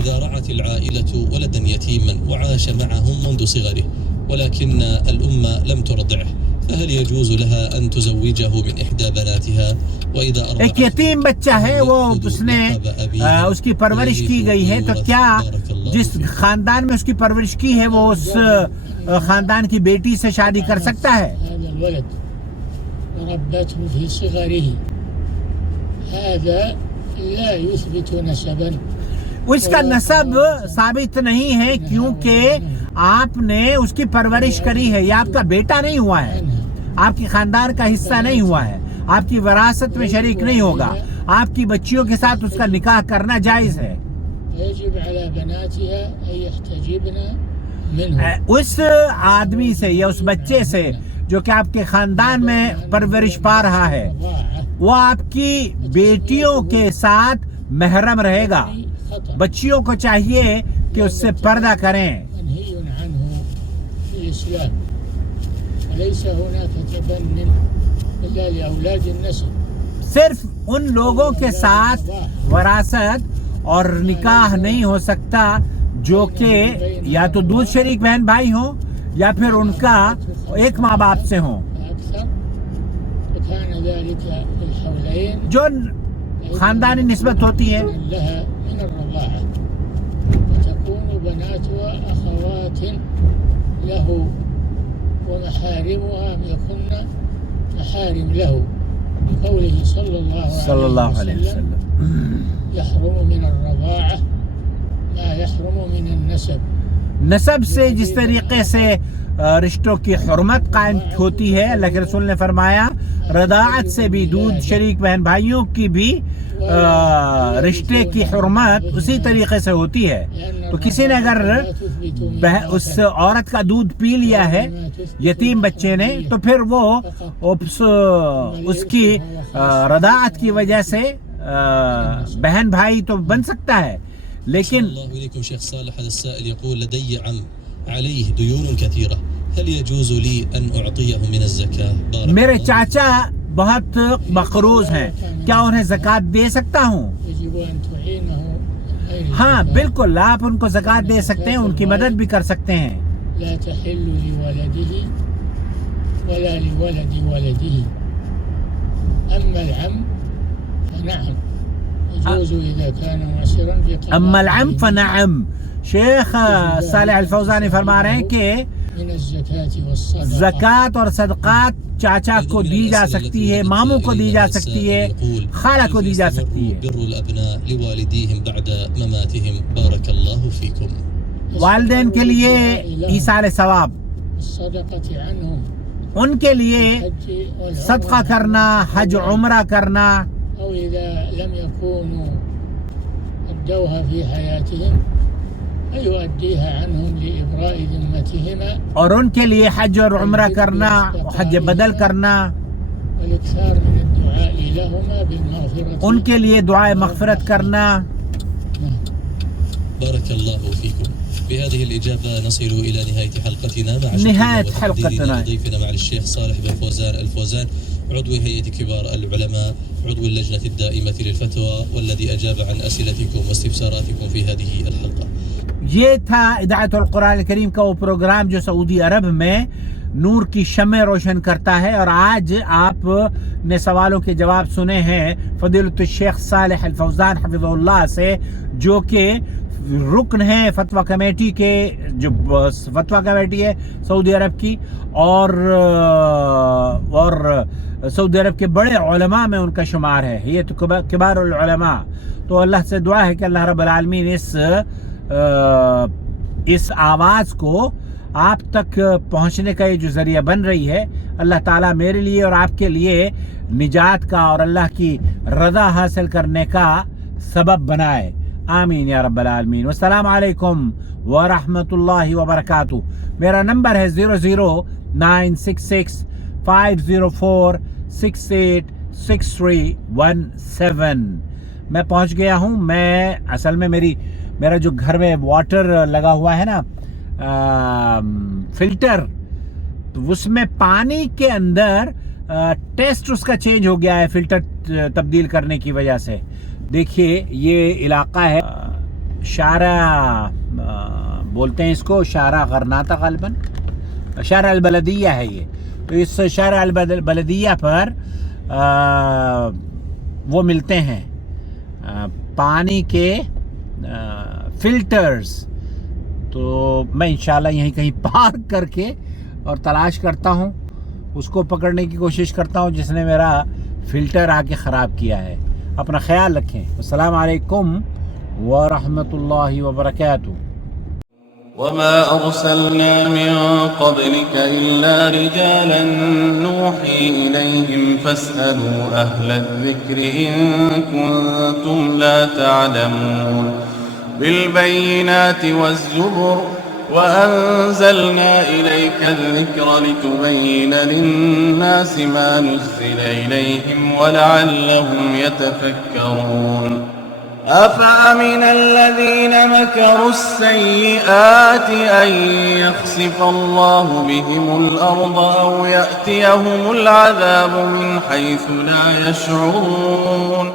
إذا رعت العائلة ولدا يتيما وعاش معهم منذ صغره ولكن الأم لم ترضعه فهل يجوز لها أن تزوجه من إحدى بناتها وإذا أرضعته؟ ایک یتیم بچہ ہے وہ اس کی پرورش کی گئی ہے تو کیا جس خاندان میں اس کی پرورش کی ہے وہ اس خاندان کی بیٹی سے شادی کر سکتا ہے؟ ربته في صغره هذا لا يثبت نسبا اس کا نسب ثابت نہیں ہے کیونکہ آپ نے اس کی پرورش کری ہے. یہ آپ کا بیٹا نہیں ہوا ہے, آپ کی خاندان کا حصہ نہیں ہوا ہے, آپ کی وراثت میں شریک نہیں ہوگا. آپ کی بچیوں کے ساتھ اس کا نکاح کرنا جائز ہے. يجب على بناتها أن يحتجبن منه. اس آدمی سے یا اس بچے سے جو کہ آپ کے خاندان میں پرورش پا رہا ہے وہ آپ کی بیٹیوں کے ساتھ محرم رہے گا. بچیوں کو چاہیے کہ اس سے پردہ کریں. منهي عنه في الإسلام وليس هناك تبني إلا لأولاد النسب. صرف ان لوگوں کے ساتھ وراثت اور نکاح نہیں ہو سکتا جو کہ یا تو دودھ شریک بہن بھائی ہوں یا پھر ان کا ایک ماں باپ سے ہوں. وكان ذلك في الحولين جو خاندانی نسبت ہوتی ہے لها من الرضاعة وتكون بناتها أخوات له ومحارمها يكن محارم له بقوله صلى الله عليه وسلم يحرم من الرضاعة ما يحرم من النسب. نسب سے جس طریقے سے رشتوں کی حرمت قائم ہوتی ہے, اللہ کے رسول نے فرمایا رضاعت سے بھی دودھ شریک بہن بھائیوں کی بھی رشتے کی حرمت اسی طریقے سے ہوتی ہے. تو کسی نے اگر اس عورت کا دودھ پی لیا ہے یتیم بچے نے تو پھر وہ اس کی رضاعت کی وجہ سے بہن بھائی تو بن سکتا ہے. لیکن الله إليكم شيخ صالح هذا السائل يقول لدي عم عليه ديون كثيرة هل يجوز لي أن أعطيه من الزكاة؟ میرے چاچا بہت مقروض ہیں, کیا انہیں زکوٰۃ دے سکتا ہوں؟ يجب أن تعينه. ہاں بالکل, آپ ان کو زکوٰۃ دے سکتے ہیں, ان کی مدد بھی کر سکتے ہیں. لا تحل لولده ولا لولد ولده. أما العم فنعم يجوز إذا كان معسرا بقضاء. اما العم فنعم. شیخ صالح الفوزانی فرما رہے ہیں کہ من الزكاة والصدقة زکوٰۃ اور صدقات چاچا کو دی جا سکتی ہے, ماموں کو دی جا سکتی ہے, خالہ کو دی جا سکتی ہے. بر الأبناء لوالديهم بعد مماتهم بارك الله فيكم. والدین کے لیے ایصال ثواب, الصدقة عنهم ان کے لیے حج والعمرة صدقہ کرنا, حج عمرہ کرنا, أو إذا لم يكونوا أدوها في حياتهم فيؤديها عنهم لإبراء ذمتهما. اور ان کے لیے حج اور عمرہ کرنا, حج بدل کرنا, والإكثار من الدعاء لهما بالمغفرة. ان کے لیے دعائے مغفرت کرنا. بارك الله فيكم. بهذه الإجابة نصل إلى نهاية حلقتنا مع نهاية حلقتنا ضيفنا مع الشيخ صالح بن فوزان الفوزان عضو هيئة كبار العلماء عضو اللجنة الدائمة للفتوى والذي أجاب عن أسئلتكم واستفساراتكم في هذه الحلقة. یہ تھا اذاعت القرآن الکریم کا وہ پروگرام جو سعودی عرب میں نور کی شمع روشن کرتا ہے, اور آج آپ نے سوالوں کے جواب سنے ہیں فضیلۃ الشیخ صالح الفوزان حفظہ اللہ سے, جو کہ رکن ہیں فتویٰ کمیٹی کے, جو فتویٰ کمیٹی ہے سعودی عرب کی, اور سعودی عرب کے بڑے علماء میں ان کا شمار ہے, یہ تو کبار العلماء. تو اللہ سے دعا ہے کہ اللہ رب العالمین اس آواز کو آپ تک پہنچنے کا یہ جو ذریعہ بن رہی ہے, اللہ تعالیٰ میرے لیے اور آپ کے لیے نجات کا اور اللہ کی رضا حاصل کرنے کا سبب بنائے. آمین یا رب العالمین. والسلام علیکم ورحمۃ اللہ وبرکاتہ. میرا نمبر ہے 0096650468631 میں پہنچ گیا ہوں. میں اصل میں میرا جو گھر میں واٹر لگا ہوا ہے نا فلٹر, تو اس میں پانی کے اندر ٹیسٹ اس کا چینج ہو گیا ہے فلٹر تبدیل کرنے کی وجہ سے. دیکھیے یہ علاقہ ہے شارع بولتے ہیں اس کو، شارع غرناطہ غالباً، شارع البلدیہ ہے یہ. تو اس شارع البلدیہ پر وہ ملتے ہیں پانی کے فلٹرز. تو میں انشاءاللہ یہیں کہیں پارک کر کے اور تلاش کرتا ہوں، اس کو پکڑنے کی کوشش کرتا ہوں جس نے میرا فلٹر آ کے خراب کیا ہے. اپنا خیال رکھیں. السلام علیکم ورحمۃ اللہ وبرکاتہ. وما أرسلنا من قبلك إلا رجالا نوحي إليهم فاسألوا أهل الذكر إن كنتم لا تعلمون. بالبينات والزبر وأنزلنا إليك الذكر لتبين للناس ما نزل إليهم ولعلهم يتفكرون. أفأمن الذين مكروا السيئات أن يخسف الله بهم الأرض أو يأتيهم العذاب من حيث لا يشعرون.